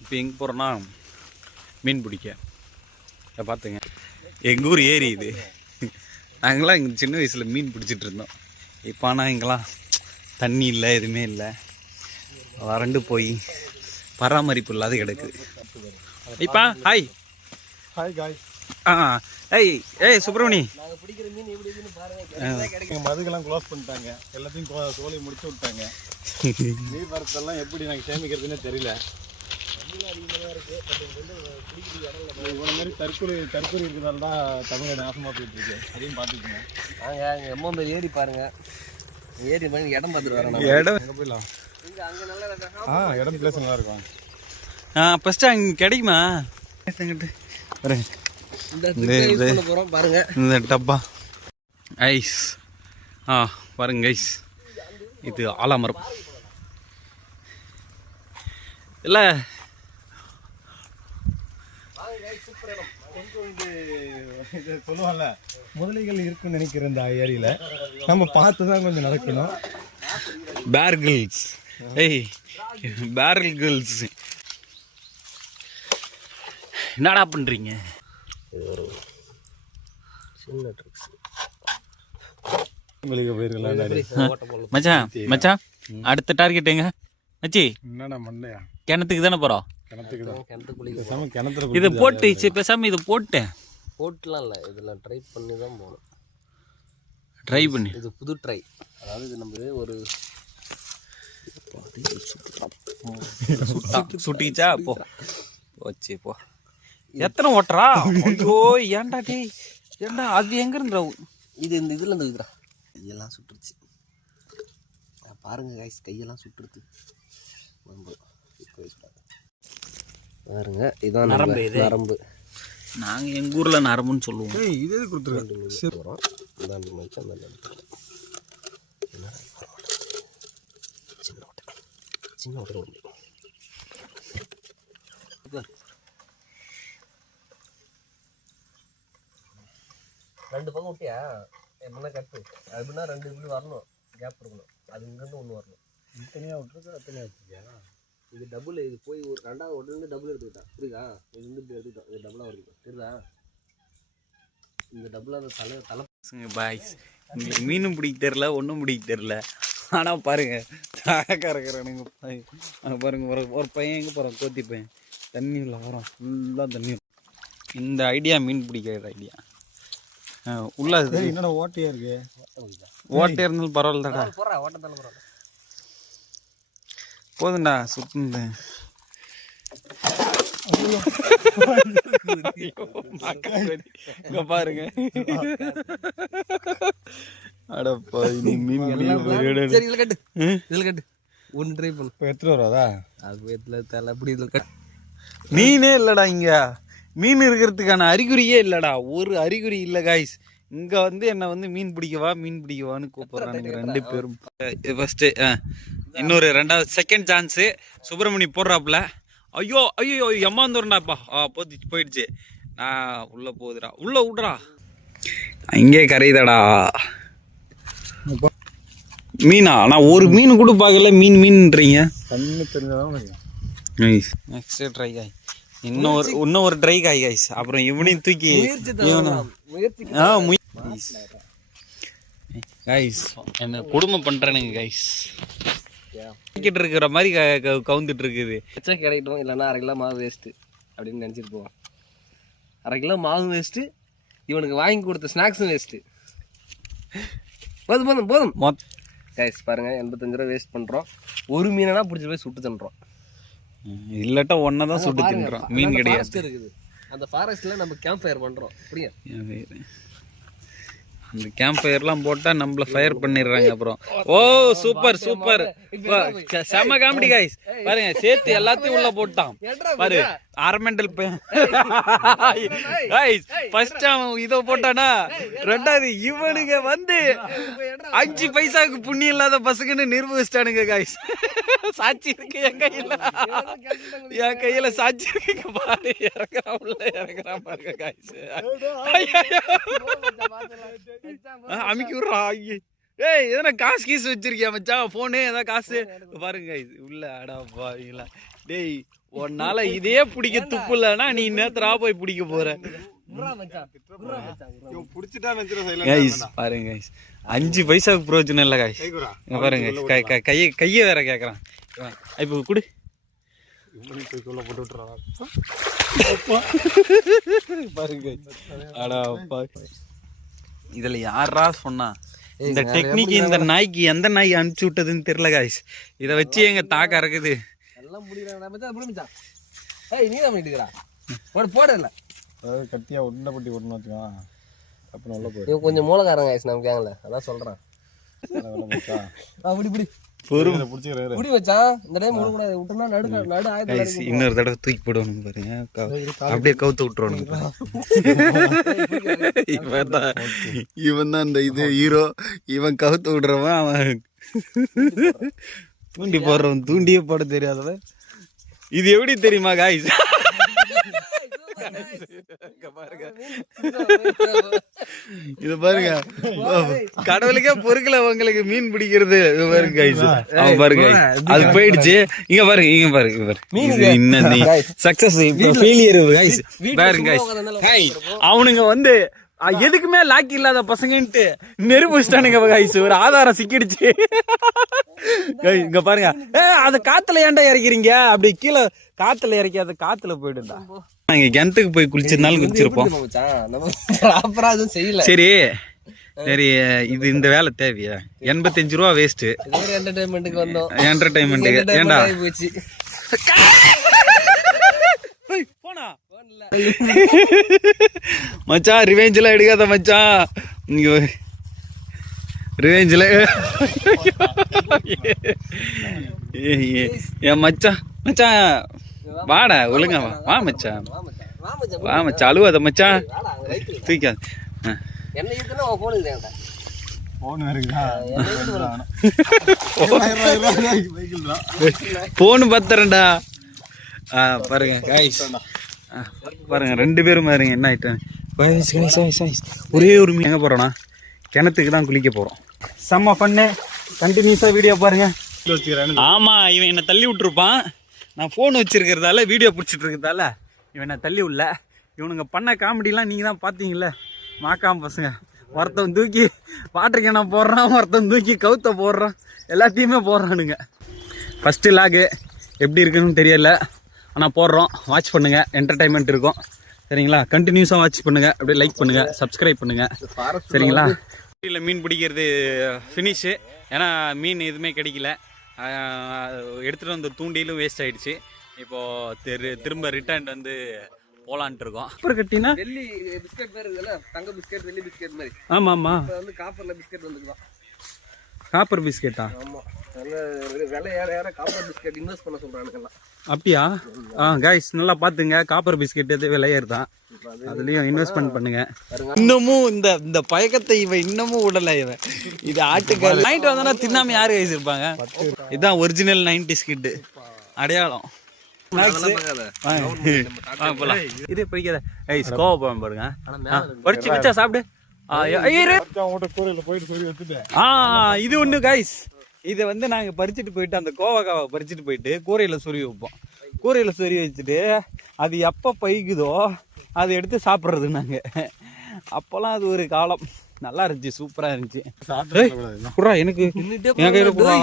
இப்போ எங்கே போகிறோன்னா மீன் பிடிக்க. இதை பார்த்துங்க, எங்கள் ஊர் ஏரி இது. நாங்களாம் எங்கள் சின்ன வயசில் மீன் பிடிச்சிட்டு இருந்தோம். இப்போ ஆனால் இங்கெல்லாம் தண்ணி இல்லை, எதுவுமே இல்லை, வறண்டு போய் பராமரிப்பு இல்லாத கிடக்கு. இப்போ ஹாய் ஹாய் காய்ஸ். ஏய் ஏய் சுப்பிரமணி, மதுக்கெல்லாம் க்ளோஸ் பண்ணிட்டாங்க, எல்லாத்தையும் சோலையை முடிச்சு விட்டாங்க. நீர் வரத்தெல்லாம் எப்படி நாங்கள் சேமிக்கிறதுனே தெரியல. இவ்வளோ மாதிரி தற்கொலை இருக்கிறதால தான் தமிழ்நாடு நாசமாக போயிட்டு இருக்கு. அதையும் பார்த்துக்கோங்க. நாங்கள் அங்கே எம்மோ ஏரி பாருங்க, ஏரி மாதிரி இடம் பார்த்துட்டு வரேன். இடம் எங்கே போயிடலாம்? அங்கே நல்லா இடம் பிளேஸ் நல்லா இருக்கும். ஃபஸ்ட்டு அங்கே கிடைக்குமா? பாருங்க இந்த டப்பா ஐஸ். பாருங்க ஐஸ், இது ஆலாமரம் இல்லை. இது சொல்லுவாங்கல்ல, முதலைகள் இருக்குன்னு நினைக்கிற இந்த ஏரியில நம்ம பார்த்து தான் கொஞ்சம் நடக்கணும். பேர்கிள்ஸ், ஏய் பேர்கிள்ஸ், என்னடா பண்றீங்க? சின்ன ட்ரிக்ஸ் மச்சான். மச்சான் அடுத்த டார்கெட் எங்க மச்சி? என்னடா மண்டையா? கிணத்துக்கு தானே போறோம். கிணத்துல இது போட்டு பேசாம இது போட்டேன். போட்டுலாம் இல்லை, இதில் ட்ரை பண்ணி தான் போகணும். ட்ரை பண்ணி, இது புது ட்ரை. அதாவது இது நம்ம ஒரு சுட்டிச்சா போ போச்சு போ. எத்தனை ஓட்டுறா? ஐயோ ஏன்டா டேய், ஏன்டா அது எங்க இருந்துடா? இது இந்த இதில் இருந்து இருக்குறா, கையெல்லாம் சுட்டுருச்சு பாருங்க கைஸ், கையெல்லாம் சுட்டுருச்சு. பாருங்க இதான் நரம்பு. நரம்பு நாங்கள் எங்கள் ஊரில் நரம்புன்னு சொல்லுவோம். இதே கொடுத்துருக்கோம். சின்ன ரெண்டு பக்கம் விட்டியா எப்படின்னா கட்டு அப்படின்னா ரெண்டு இப்படி வரணும், கேப் இருக்கணும். அது இங்கேருந்து ஒன்று வரணும். தனியாக விட்டுருக்கு, தனியாக வச்சுருக்கியா? இது டபுள், இது போய் ஒரு ரெண்டாவது ஒன்று டபுள் எடுத்துக்கிட்டான். புரியுதா? இது வந்து இப்படி எடுத்துக்கிட்டோம், இது டபுளாக வருது. தெரியுதா? இந்த டபுளாக அந்த தலை பாய்ஸ், உங்களுக்கு மீனும் பிடிக்க தெரில, ஒன்றும் பிடிக்க தெரில. ஆனால் பாருங்க கறக்குறானுங்க பாருங்க. ஒரு பையன் எங்கே போகிறான், கோத்தி பையன் தண்ணி உள்ள வரோம், ஃபுல்லாக தண்ணி. இந்த ஐடியா மீன் பிடிக்கிற ஐடியா உள்ள என்னடா ஓட்டையா இருக்கு. ஓட்டையா இருந்தாலும் பரவாயில்லடா, போடுறா ஓட்டத்தால போடுறா. போதுண்டா சுத்து. இங்க பாருங்க, அடப்பா மீன் சரி இதில் கட்டு, இதில் கட்டு. ஒன்று ட்ரை பண்ணு. இப்போ எடுத்துகிட்டு வராதா? அது இதில் தலை அப்படி இதில் கட்டு. மீனே இல்லைடா இங்க. மீன் இருக்கிறதுக்கான அறிகுறியே இல்லைடா, ஒரு அறிகுறி இல்லை காய்ஸ். இங்க வந்து என்ன வந்து மீன் பிடிக்கவான்னு கூப்பிடுறானுங்க ரெண்டு பேரும். ஃபர்ஸ்ட்டு இன்னொரு ரெண்டாவது செகண்ட் சான்ஸு சுப்பிரமணி போடுறாப்புல. ஐயோ ஐயோ எம்மாந்தோர்ண்டாப்பா. போயிடுச்சு. நான் உள்ள போகுதுடா, உள்ள விட்றா. இங்கே கரையுதாடா மீனா. நான் ஒரு மீன் கூட பார்க்கல, மீன்றீங்க. தண்ணி தெரிஞ்சதான் நெக்ஸ்ட் ட்ரை காய், இன்னும் ஒரு ட்ரை காய் கைஸ். அப்புறம் இவனையும் தூக்கி கைஸ் என்ன கொடுமை பண்றானுங்க கைஸ். கிட்ட இருக்கிற மாதிரி கவுந்துட்டு இருக்குது. கிடைக்கட்டும், இல்லைன்னா 1/2 கிலோ மாவு வேஸ்ட்டு அப்படின்னு நினச்சிட்டு போவான். 1/2 கிலோ மாவு வேஸ்ட்டு, இவனுக்கு வாங்கி கொடுத்த ஸ்நாக்ஸும் வேஸ்ட்டு. போதும் கைஸ் பாருங்க, 85 ரூபா வேஸ்ட் பண்ணுறோம். ஒரு மீனா பிடிச்சி போய் சுட்டு தின்றோம். இல்லாட்டா ஒன்னதான் சுட்டு தின்றோம், மீன் கிடையாது. இருக்குது அந்த ஃபாரஸ்ட்ல நம்ம கேம்ப் ஃபயர் பண்றோம். அப்படியே அந்த கேம்ப் ஃபயர்லாம் போட்டா நம்மள ஃபயர் பண்ணிடுறாங்க அப்புறம். ஓ சூப்பர் சூப்பர், செம காமெடி கைஸ். பாருங்க சேர்த்து எல்லாத்தையும் உள்ள போட்டான் பாரு. ஆர்மெண்டல் கைஸ் ஃபர்ஸ்ட் அவன் இதை போட்டானா, ரெண்டாவது இவனுங்க வந்து 5 பைசாவுக்கு புண்ணியம் இல்லாத பசங்கன்னு நிரூபிச்சிட்டானுங்க கைஸ். சாட்சி இருக்கு என் கையில சாட்சி இருக்கு பாரு. இறக்குறான் பாருங்க கைஸ். அமுக்கி விட்றா. ஏய் எதனா காசு கீசு வச்சிருக்கியா மச்சான், போனு ஏதாவது காசு பாருங்க உள்ள. அடா பாருங்களா டேய், உன்னால இதே பிடிக்க துப்பு இல்லைன்னா நீ நேரத்துல போய் பிடிக்க போற. கைஸ் பாருங்க கைஸ், 5 பைசாவுக்கு பிரயோஜனம் இல்லை கைஸ். பாருங்க கையை வேற கேக்குறான். இப்போ குடு பாருங்க. இதுல யாரா சொன்னா இந்த டெக்னிக் இந்த நாய்க்கு எந்த நாய் அனுப்பிச்சு விட்டதுன்னு தெரியல கைஸ். இத வச்சு எங்க தாக்க இருக்குது. எல்லாம் முடியல. ஏய் நீ தான் பண்ணிட்டுக்கறா. போடல. கத்தியா உள்ள பட்டி ஒண்ணு வச்சுக்கா. அப்ப உள்ள போய். இவன் கொஞ்சம் மூலகாரங்க கைஸ் நம்ம கேங்கல. அதான் சொல்றேன். அப்படி பொறுமை புடிச்சுக்கறாரு. புடி மச்சான். இந்த டைம் விட கூடாது. விட்டனா நடு ஆயத்துல இன்னொரு தடவை தூக்கி போடுவானுங்க பாருங்க. அப்படியே கவுத்து விட்டுருவானுங்க. இவன் தான் இந்த இது ஹீரோ. இவன் கவுத்து விடுறவன், அவன் தூண்டி போடுறவன். தூண்டியே போட தெரியாதவன். இது எப்படி தெரியுமா காய்ஸ்? இது பாருங்க, கடவுளுக்கே பொறுக்கல உங்களுக்கு மீன் பிடிக்கிறது. இது பாருங்க கைஸ், அவன் பாருங்க அது போயிடுச்சு. இங்க பாருங்க, இங்க பாருங்க, இன்னும் சக்சஸ் ஃபெயிலியர் கைஸ். பாருங்க கைஸ், அவனுங்க வந்து எதுக்குமே லாக்கி இல்லாத பசங்கன்ட்டு நெருப்பிச்சிட்டானுங்க கைஸ். ஒரு ஆதாரம் சிக்கிடுச்சு. இங்க பாருங்க, அத காத்துல ஏன்டா இறக்கிறீங்க? அப்படி கீழே காத்துல இறக்கி அது காத்துல போயிடுதா. நாங்க கிணத்துக்கு போய் குளிச்சிருந்தாலும் குளிச்சிருப்போம். சரி சரி, இது இந்த வேலை தேவையா? 85 ரூபா வேஸ்ட். என்டர்டைன்மெண்ட்டுக்கு வந்தோம். என்டர்டைன்மெண்ட்டுக்கு ஏன்டா மச்சான்? ரிவெஞ்ச்லாம் எடுக்காத மச்சான். இங்க ரிவெஞ்ச்ல என் மச்சான் மச்சான் வாடா ஒழுங்கா வா மச்சான். வா மச்சான், அழுவாத மச்சான். தூக்கா போனு பத்திரண்டா. பாருங்க கைஸ், பாருங்க 2 பேரும் பாருங்க என்ன ஆயிட்டேன். ஒரே ஒரு மீன் எங்க போறோம்னா கிணத்துக்கு தான் குளிக்க போறோம். செம்ம பண்ணு, கண்டினியூஸா வீடியோ பாருங்க. ஆமா, இவன் என்ன தள்ளி விட்டுருப்பான். நான் போன் வச்சிருக்கிறதால வீடியோ பிடிச்சிட்டு இருக்கிறதால இவன் என்ன தள்ளி விடல. இவனுங்க பண்ண காமெடிலாம் நீங்க தான் பாத்தீங்கல்ல. மாக்காம பசங்க, ஒருத்தன் தூக்கி வாட்டர் கேன போடுறான், ஒருத்தன் தூக்கி கவுத்த போடுறான், எல்லாத்தையுமே போடுறானுங்க. ஃபர்ஸ்ட் லாகு எப்படி இருக்குன்னு தெரியல, ஆனால் போடுறோம். வாட்ச் பண்ணுங்க, என்டர்டைன்மெண்ட் இருக்கும் சரிங்களா. கண்டினியூஸாக வாட்ச் பண்ணுங்க, அப்படியே லைக் பண்ணுங்க, சப்ஸ்கிரைப் பண்ணுங்க சரிங்களா. இல்லை மீன் பிடிக்கிறது ஃபினிஷு. ஏன்னா மீன் எதுவுமே கிடைக்கல. எடுத்துகிட்டு வந்த தூண்டிலும் வேஸ்ட் ஆகிடுச்சு. இப்போது திரும்ப ரிட்டர்ன் வந்து போலான்ட்டு இருக்கோம். அப்புறம் கட்டினா வெள்ளி பிஸ்கட் மாதிரி இருக்குல்ல, தங்க பிஸ்கட் வெள்ளி பிஸ்கட் மாதிரி. ஆமாம் ஆமாம், வந்து காப்பர்ல பிஸ்கட் வந்துக்கலாம். காப்பர் பிஸ்கெட்டா? ஆமாம், விலை ஏற காப்பர் பிஸ்கட் இன்வெஸ்ட் பண்ண சொல்கிறானுங்கல்லாம். அப்படியா? கைஸ் நல்லா பாத்துங்க, காப்பர் பிஸ்கெட் எது விலையேறுதான், அதுலயும் இன்வெஸ்ட்மெண்ட் பண்ணுங்க. இன்னமும் இந்த பயக்கத்தை இவன் இன்னமும் விடல. இவன் இது ஆட்டுக்கால் நைட் வந்தானா தின்னாம யாரு கைஸ் இருப்பாங்க? இதுதான் ஒரிஜினல் 90s கிட் அடையாளம். இதே பிடிக்காத கைஸ், கோவப்பம் பாருங்க. படிச்சு வச்சா சாப்பிடு. இது ஒண்ணு கைஸ், இதை வந்து நாங்கள் பறிச்சுட்டு போயிட்டு அந்த கோவக்காவை பறிச்சுட்டு போயிட்டு கூரையில் சொருவி வைப்போம். கூரையில் சொருவி வச்சுட்டு அது எப்போ பைக்குதோ அதை எடுத்து சாப்பிட்றது நாங்கள். அப்போல்லாம் அது ஒரு காலம் நல்லா இருந்துச்சு, சூப்பராக இருந்துச்சு. குடா எனக்கு என் கையில் குடா.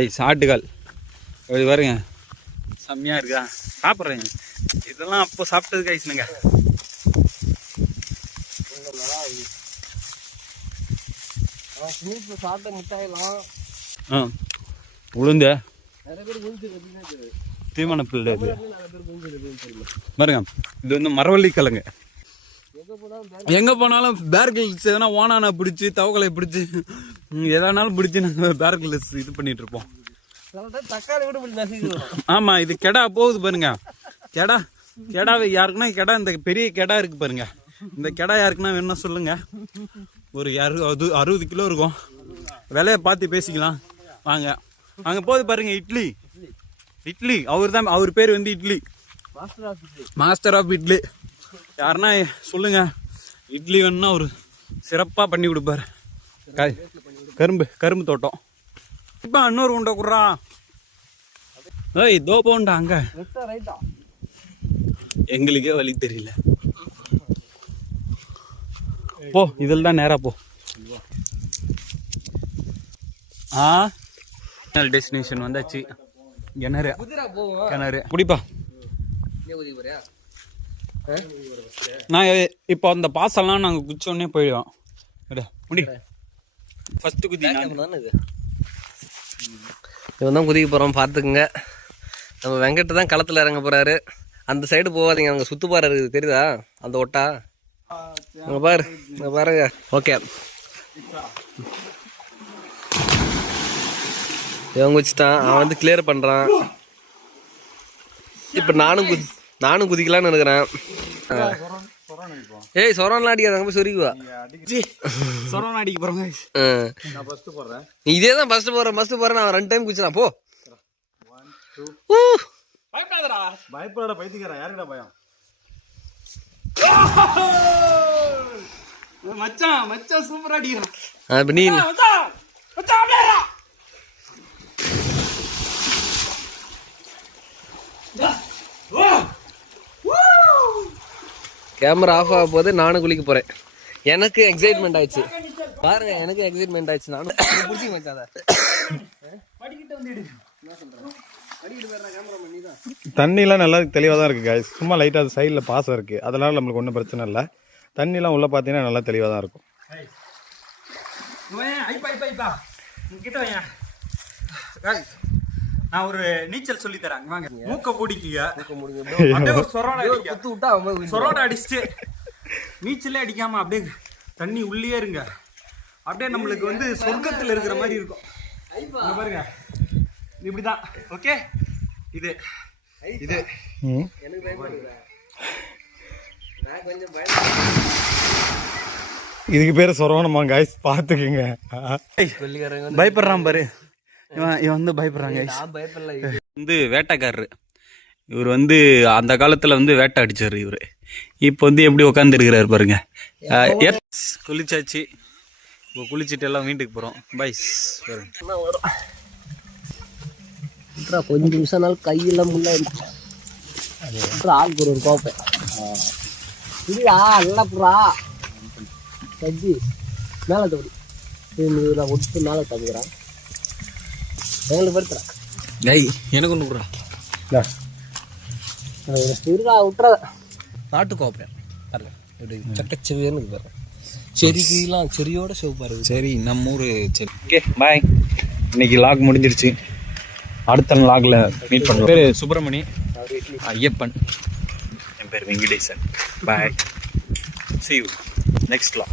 ஐஸ் ஆட்டுக்கால் அப்படி பாருங்க, செம்மையாக இருக்கா, சாப்பிட்றேங்க. இதெல்லாம் அப்போ சாப்பிட்டது கைஸ்னுங்க. உளுந்த தீவன பிள்ளை இது பாருங்க. இது வந்து மரவள்ளி கிழங்கு. எங்க போனாலும் பேர்கில்ஸ் எதனா ஓனானா பிடிச்சி, தவக்கலை பிடிச்சி, எதனாலும் பிடிச்சி நாங்கள் பேர்கில்ஸ் இது பண்ணிட்டு இருப்போம். ஆமா, இது கெடா போகுது பாருங்க. கெடா யாருக்குன்னா கெடா, இந்த பெரிய கெடா இருக்கு பாருங்க. இந்த கெடா யாருக்குன்னா வேணும்னா சொல்லுங்க. ஒரு 60 கிலோ இருக்கும். விலையை பார்த்து பேசிக்கலாம் வாங்க. அங்கே போகுது பாருங்க இட்லி. அவர் பேர் வந்து இட்லி, மாஸ்டர் ஆஃப் இட்லி. யாருன்னா சொல்லுங்க, இட்லி வேணும்னா ஒரு சிறப்பாக பண்ணி கொடுப்பாரு. கரும்பு தோட்டம் இப்போ இன்னொரு உண்டை குடுறான். ஏய் தோ போண்டா அங்க. லெஃப்டா ரைட்டா? எங்களுக்கே வழி தெரியல. போ இதில் தான் நேராக போ. டெஸ்டினேஷன் வந்தாச்சு. கிணறு குதிரை போவோம். கிணறு குடிப்பா. நீ குதிக்க போறியா? நான் இப்போ அந்த பாசெல்லாம் நாங்கள் குச்சோடனே போயிடுவோம். முடி ஃபஸ்ட்டு குதி. தானே இது இவன் தான் குதிக்க போகிறோம், பார்த்துக்குங்க. நம்ம வெங்கட்டு தான் களத்தில் இறங்க போகிறாரு. அந்த சைடு போகாதீங்க, அங்கே சுற்றுப்பாறை இருக்குது தெரியுதா, அந்த ஒட்டா அங்கே பாரு, அங்கே பாருங்க. ஓகே இவன் குதிச்சிட்டான், அவன் வந்து கிளியர் பண்ணுறான். இப்போ நானும் குதிக்கலான்னு இருக்கிறேன். ஏய் சொரம்லாம் அடிக்காது, அங்கே போய் சொருக்குவா. சொரம் அடிக்க போகிறோங்க. இதே தான் ஃபர்ஸ்ட் போகிறேன். நான் 2 டைம் குதிச்சிடலாம். போ பயப்படாத பைத்தியக்காரன், யாருக்கிட்ட பயம்? மச்சான் மச்சான் சூப்பரா அடிக்கிறான். இப்போ நீ கேமரா ஆஃப் ஆக போது நானும் குளிக்க போறேன். எனக்கு எக்ஸைட்மெண்ட் ஆயிடுச்சு பாருங்க, எனக்கு எக்ஸைட்மெண்ட் ஆயிடுச்சு. நானும் பிடிச்சி வச்சாத தண்ணிலாம் நல்லா தெளிவாக தான் இருக்குது guys. சும்மா லைட்டாக அது சைடில் பாசம் இருக்குது, அதனால் நம்மளுக்கு ஒன்றும் பிரச்சனை இல்லை. தண்ணிலாம் உள்ளே பார்த்தீங்கன்னா நல்லா தெளிவாக தான் இருக்கும். நான் ஒரு நீச்சல் சொல்லி தரேன், வாங்க. மூக்க மூடிக்குங்க, சொரோட அடிச்சுட்டு நீச்சலே அடிக்காம அப்படியே தண்ணி உள்ளே இருங்க. அப்படியே நம்மளுக்கு வந்து சொர்க்கத்தில் இருக்கிற மாதிரி இருக்கும். பாருங்க இப்படிதான். ஓகே இது இது இதுக்கு பேர் சொரவணமா guys, பார்த்துக்குங்க. பயப்படுறான் பாரு, இவன் வந்து பயப்படுறாங்க. வந்து வேட்டைக்காரரு இவர், வந்து அந்த காலத்துல வந்து வேட்டை அடிச்சாரு இவரு. இப்போ வந்து எப்படி உட்காந்து இருக்கிறாரு பாருங்க. குளிச்சாச்சு, இப்போ குளிச்சுட்டு எல்லாம் வீட்டுக்கு போறோம். பைஸ் கொஞ்சம் நிமிஷம் நாள் கையெல்லாம் முன்னாடி ஆளுக்கு ஒரு கோப்பை இல்லையா, நல்லா புறா சஜ்ஜி மேலே தோடி ஒட்டு மேலே தங்குறான். எங்களுக்கு படுத்துறான். டேய் எனக்கு ஒன்று விட்றா. இருடா விட்டுற. நாட்டு கோப்பை பாருங்க எப்படி சக்கச்செவியன்னு பாருங்க. செடிக்கெல்லாம் செடியோட சிவப்பாரு. சரி நம்ம ஊர் சரி. Okay bye. இன்னைக்கு லாக் முடிஞ்சிருச்சு. அடுத்த லாகில் மீட் பண்ணுவோம். பேர் சுப்பிரமணி, ஐயப்பன், என் பேர் வெங்கடேசன். பாய், see you next vlog.